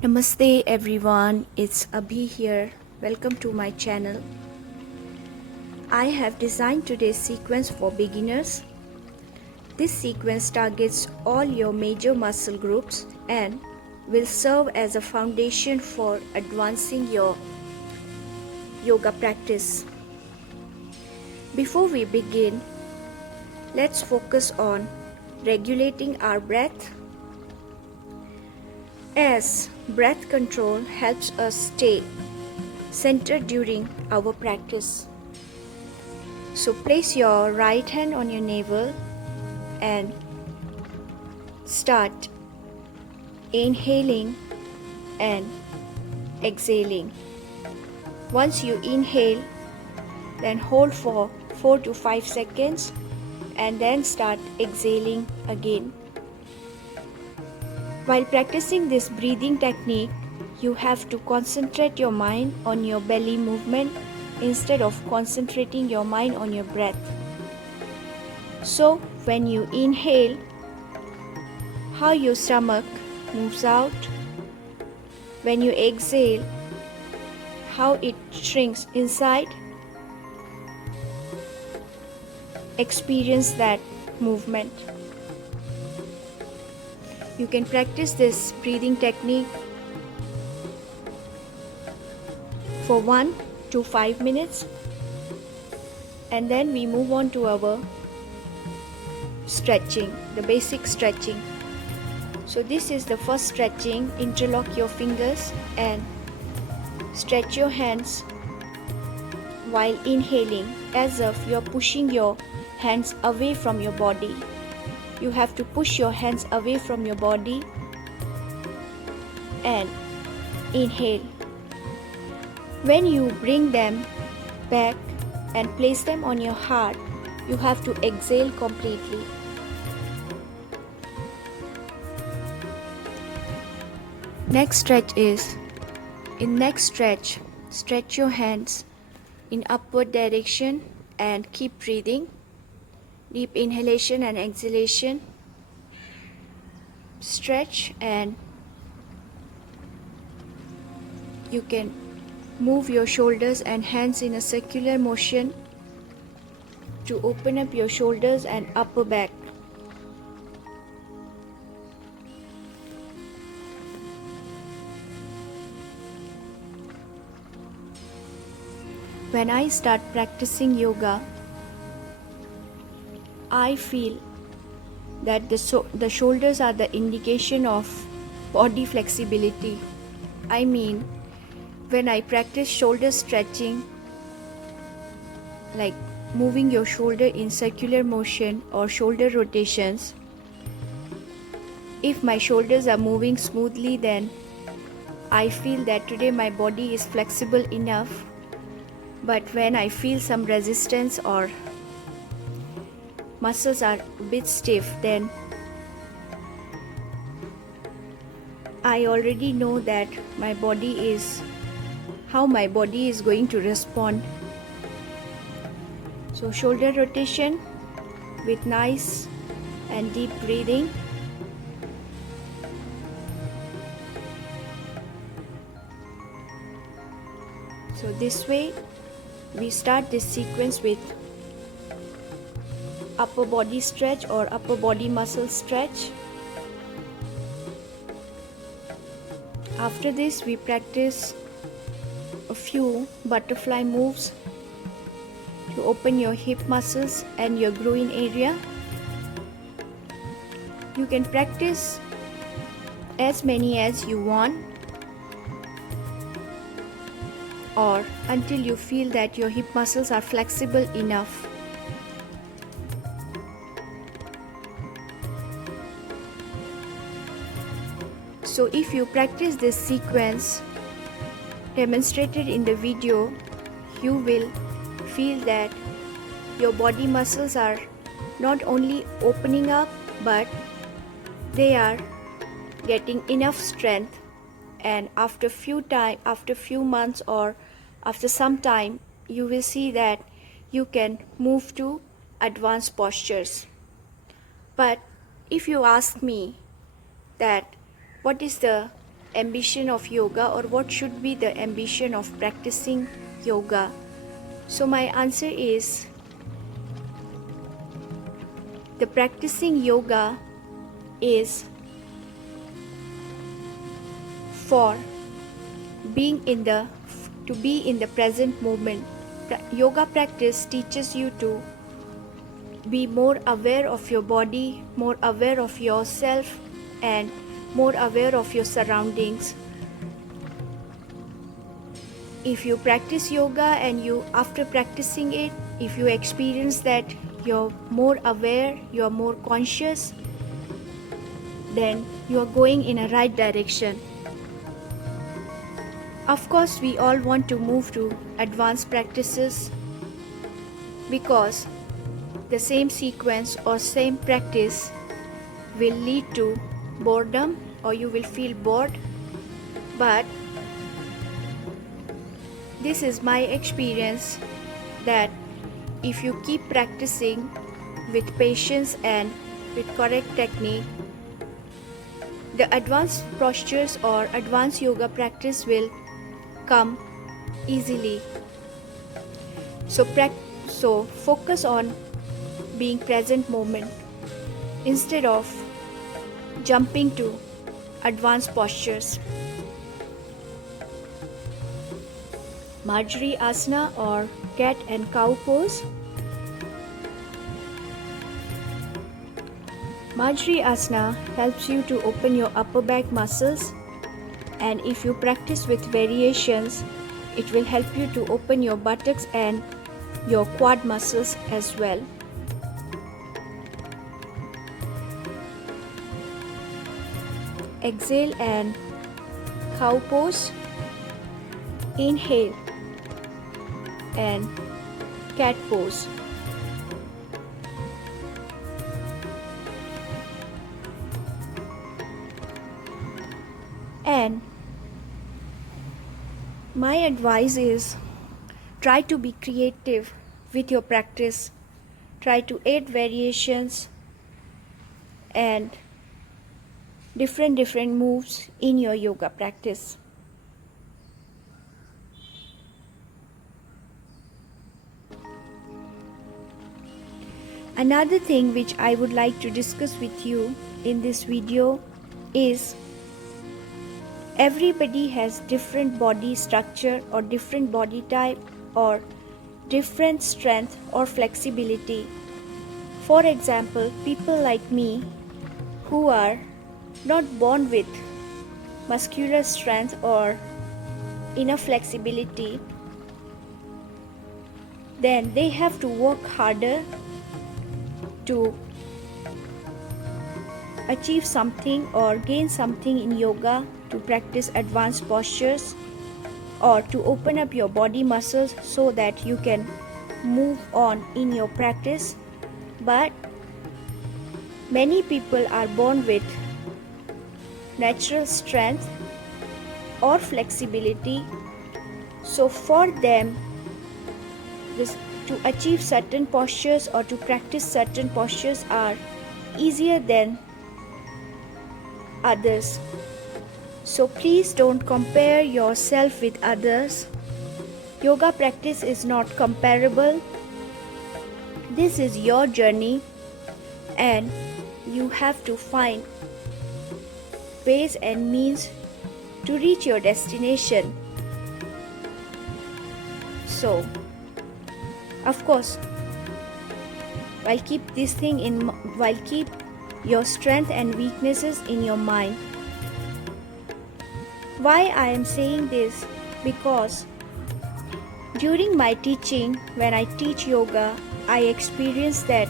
Namaste everyone, it's Abhi here. Welcome to my channel. I have designed today's sequence for beginners. This sequence targets all your major muscle groups and will serve as a foundation for advancing your yoga practice. Before we begin, let's focus on regulating our breath, as breath control helps us stay centered during our practice. So place your right hand on your navel and start inhaling and exhaling. Once you inhale, then hold for 4 to 5 seconds and then start exhaling again. While practicing this breathing technique, you have to concentrate your mind on your belly movement instead of concentrating your mind on your breath. So when you inhale, how your stomach moves out. When you exhale, how it shrinks inside. Experience that movement. You can practice this breathing technique for 1 to 5 minutes, and then we move on to our stretching, the basic stretching. So this is the first stretching. Interlock your fingers and stretch your hands while inhaling, as if you're pushing your hands away from your body. You have to push your hands away from your body and inhale. When you bring them back and place them on your heart, you have to exhale completely. Next stretch is, in next stretch, stretch your hands in upward direction and keep breathing. Deep inhalation and exhalation. Stretch, and you can move your shoulders and hands in a circular motion to open up your shoulders and upper back. When I start practicing yoga, I feel that the shoulders are the indication of body flexibility. I mean, when I practice shoulder stretching, like moving your shoulder in circular motion or shoulder rotations, if my shoulders are moving smoothly, then I feel that today my body is flexible enough. But when I feel some resistance or muscles are a bit stiff, then I already know that how my body is going to respond. So shoulder rotation with nice and deep breathing. So this way we start this sequence with upper body stretch or upper body muscle stretch. After this, we practice a few butterfly moves to open your hip muscles and your groin area. You can practice as many as you want, or until you feel that your hip muscles are flexible enough. So if you practice this sequence demonstrated in the video, you will feel that your body muscles are not only opening up, but they are getting enough strength, and after few months or after some time, you will see that you can move to advanced postures. But if you ask me that what is the ambition of yoga, or what should be the ambition of practicing yoga? So my answer is, the practicing yoga is for to be in the present moment. Yoga practice teaches you to be more aware of your body, more aware of yourself, and more aware of your surroundings. If you practice yoga and after practicing it, if you experience that you're more aware, you're more conscious, then you're going in a right direction. Of course, we all want to move to advanced practices, because the same sequence or same practice will lead to boredom, or you will feel bored. But this is my experience, that if you keep practicing with patience and with correct technique, the advanced postures or advanced yoga practice will come easily. So focus on being present moment instead of jumping to advanced postures. Marjory Asana or cat and cow pose. Marjory Asana helps you to open your upper back muscles, and if you practice with variations, it will help you to open your buttocks and your quad muscles as well. Exhale and cow pose. Inhale and cat pose. And my advice is, try to be creative with your practice. Try to add variations and different moves in your yoga practice. Another thing which I would like to discuss with you in this video is, everybody has different body structure or different body type or different strength or flexibility. For example, people like me who are not born with muscular strength or enough flexibility, then they have to work harder to achieve something or gain something in yoga, to practice advanced postures or to open up your body muscles so that you can move on in your practice. But many people are born with natural strength or flexibility, so for them to achieve certain postures or to practice certain postures are easier than others. So please don't compare yourself with others. Yoga practice is not comparable. This is your journey, and you have to find ways and means to reach your destination. So, of course, while keep your strength and weaknesses in your mind. Why I am saying this? Because during my teaching, when I teach yoga, I experience that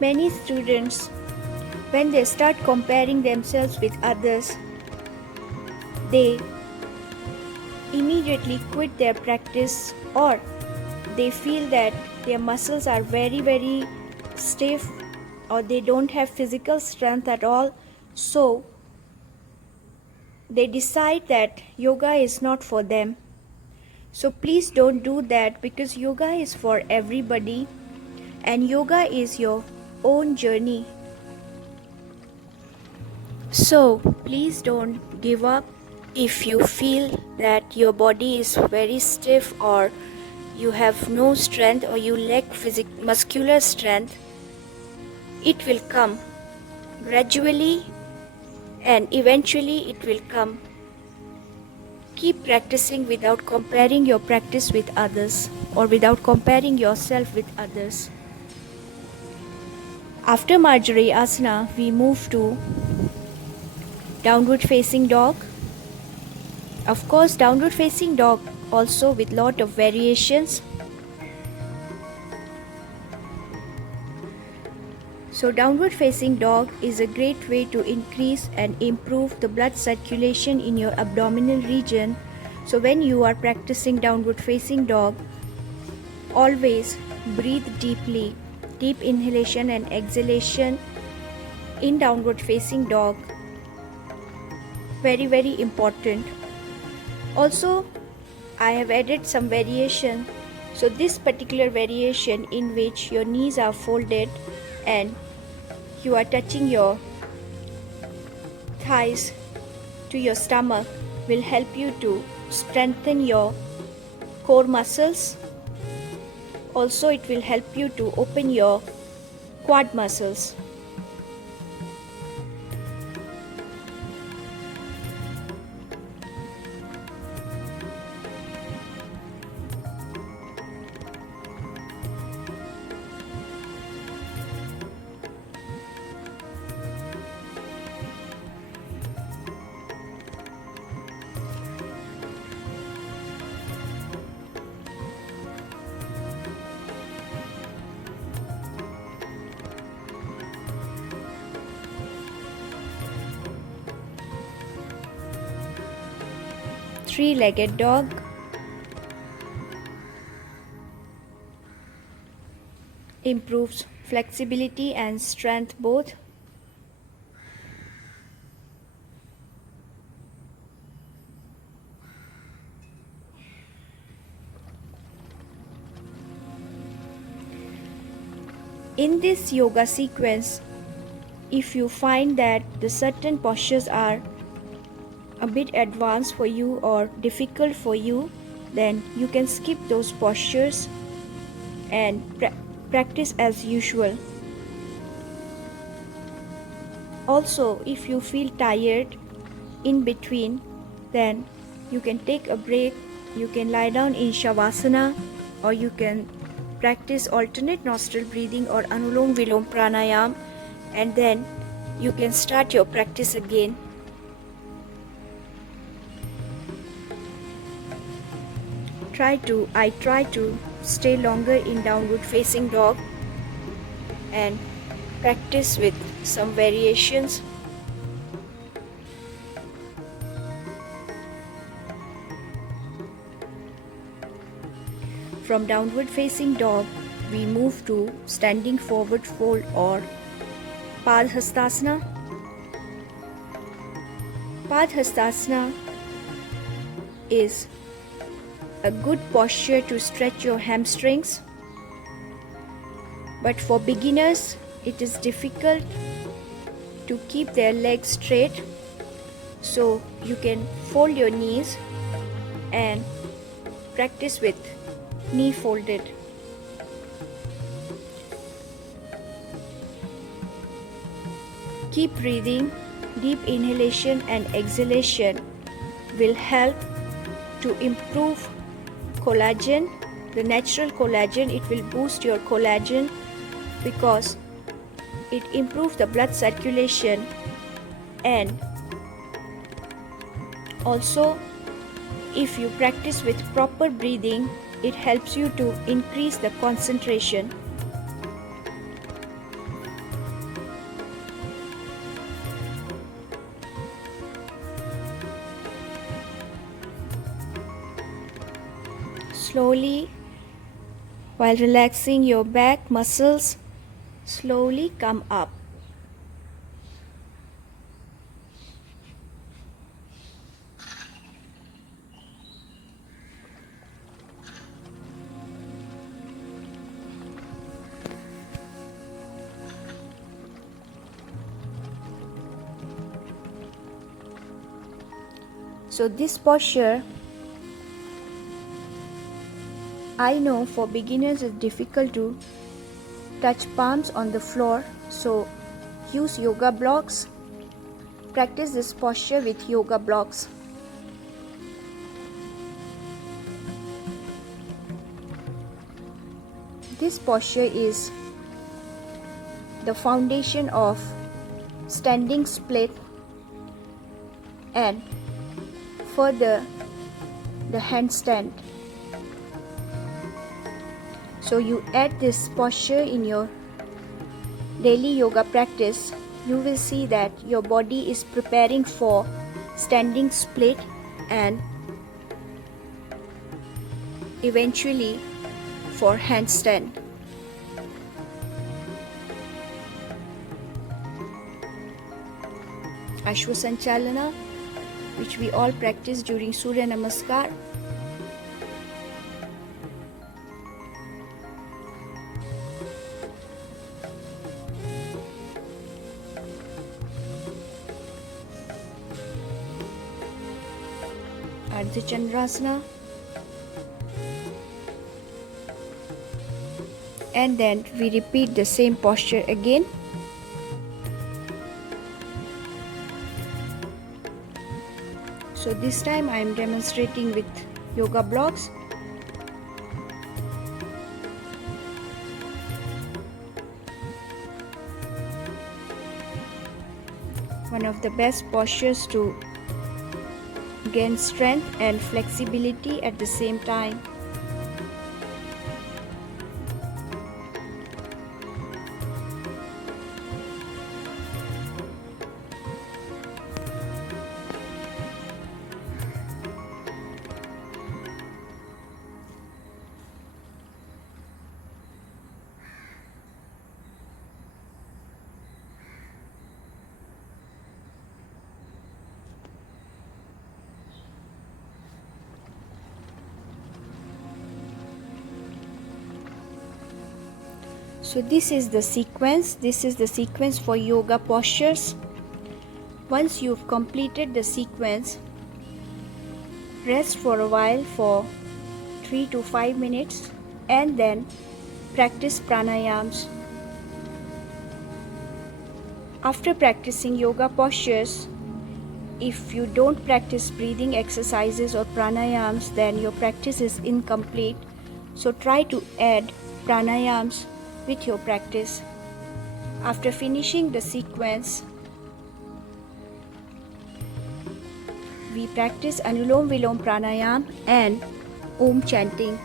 many students, when they start comparing themselves with others, they immediately quit their practice, or they feel that their muscles are very stiff, or they don't have physical strength at all. So they decide that yoga is not for them. So please don't do that, because yoga is for everybody and yoga is your own journey. So please don't give up. If you feel that your body is very stiff, or you have no strength, or you lack muscular strength, it will come gradually and eventually it will come. Keep practicing without comparing your practice with others, or without comparing yourself with others. After Marjari Asana, we move to downward facing dog. Of course, downward facing dog also with lot of variations. So downward facing dog is a great way to increase and improve the blood circulation in your abdominal region. So when you are practicing downward facing dog, always breathe deeply. Deep inhalation and exhalation in downward facing dog. Very, very important. Also, I have added some variation. So this particular variation in which your knees are folded and you are touching your thighs to your stomach will help you to strengthen your core muscles. Also, it will help you to open your quad muscles. Three-legged dog. Improves flexibility and strength both. In this yoga sequence, if you find that the certain postures are a bit advanced for you or difficult for you, then you can skip those postures and practice as usual. Also, if you feel tired in between, then you can take a break. You can lie down in Shavasana, or you can practice alternate nostril breathing or Anulom Vilom Pranayam, and then you can start your practice again. I try to stay longer in downward facing dog and practice with some variations. From downward facing dog, we move to standing forward fold or Padhastasana. Padhastasana is a good posture to stretch your hamstrings, but for beginners it is difficult to keep their legs straight, so you can fold your knees and practice with knee folded. Keep breathing. Deep inhalation and exhalation will help to improve collagen, the natural collagen. It will boost your collagen because it improves the blood circulation, and also if you practice with proper breathing, it helps you to increase the concentration. Slowly, while relaxing your back muscles, slowly come up. So this posture, I know for beginners it's difficult to touch palms on the floor, so use yoga blocks. Practice this posture with yoga blocks. This posture is the foundation of standing split and further the handstand. So you add this posture in your daily yoga practice, you will see that your body is preparing for standing split and eventually for handstand. Ashwasanchalana, which we all practice during Surya Namaskar. Ardha Chandrasana, and then we repeat the same posture again. So this time I am demonstrating with yoga blocks. One of the best postures to gain strength and flexibility at the same time. So this is the sequence for yoga postures. Once you've completed the sequence, rest for a while for 3 to 5 minutes and then practice pranayams. After practicing yoga postures, if you don't practice breathing exercises or pranayams, then your practice is incomplete. So try to add pranayams with your practice. After finishing the sequence, we practice Anulom Vilom Pranayam and Om chanting.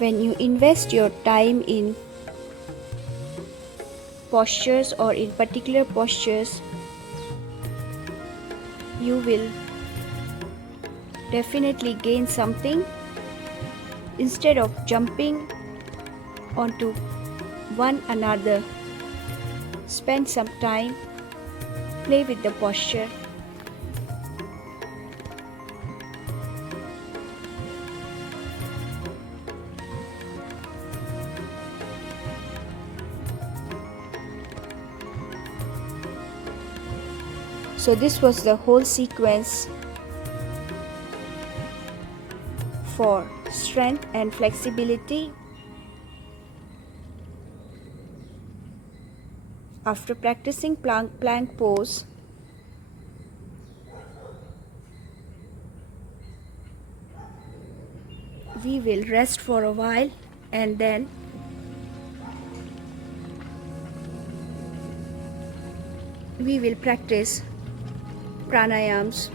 When you invest your time in postures or in particular postures, you will definitely gain something. Instead of jumping onto one another, spend some time, play with the posture. So this was the whole sequence for strength and flexibility. After practicing plank pose, we will rest for a while and then we will practice pranayams.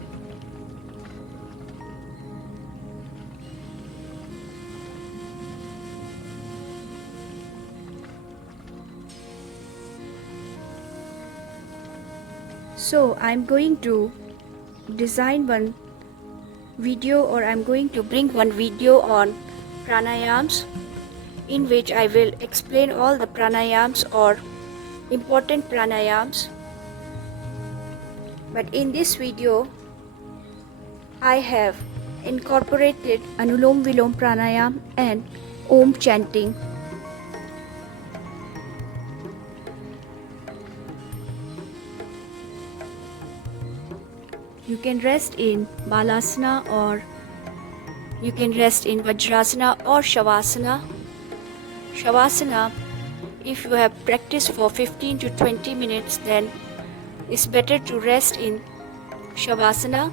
So I'm going to design one video, or I'm going to bring one video on pranayams, in which I will explain all the pranayams or important pranayams. But in this video I have incorporated Anulom Vilom Pranayam and Om chanting. You can rest in Balasana, or you can rest in Vajrasana or Shavasana. Shavasana, if you have practiced for 15 to 20 minutes, then it's better to rest in Shavasana.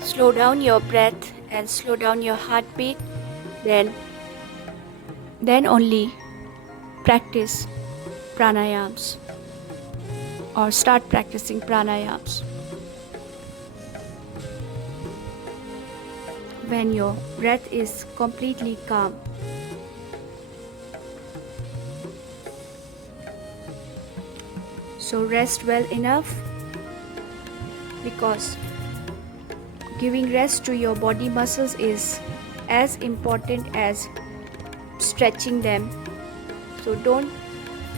Slow down your breath and slow down your heartbeat, then only practice pranayams or start practicing pranayams. When your breath is completely calm. So rest well enough, because giving rest to your body muscles is as important as stretching them. So don't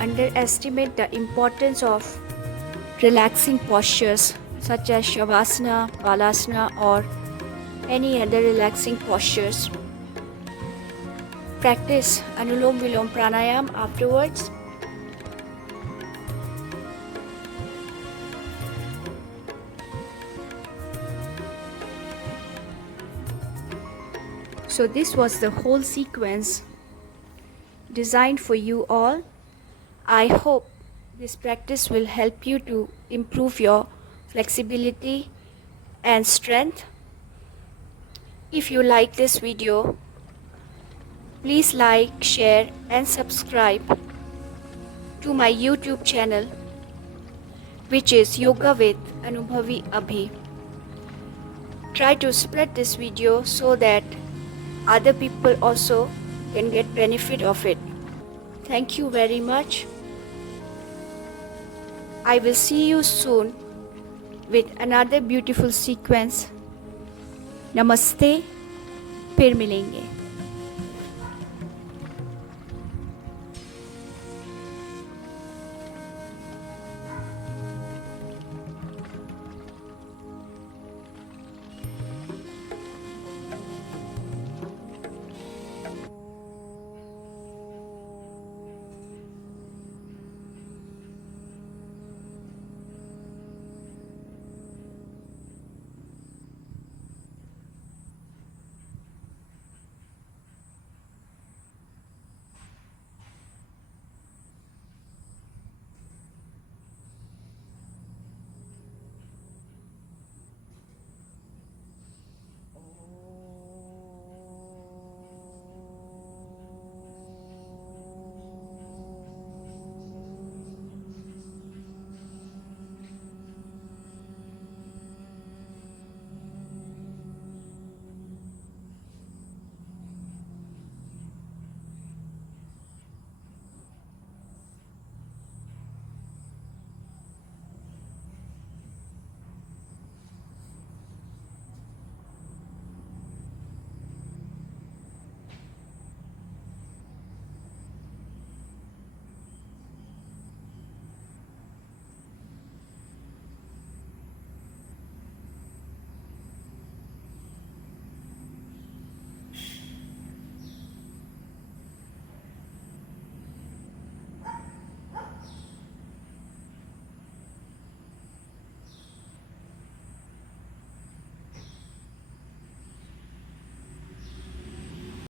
underestimate the importance of relaxing postures such as Shavasana, Balasana, or any other relaxing postures. Practice Anulom Vilom Pranayam afterwards. So this was the whole sequence designed for you all. I hope this practice will help you to improve your flexibility and strength. If you like this video, please like, share and subscribe to my YouTube channel, which is Yoga with Anubhavi Abhi. Try to spread this video so that other people also can get benefit of it. Thank you very much. I will see you soon with another beautiful sequence. नमस्ते, फिर मिलेंगे.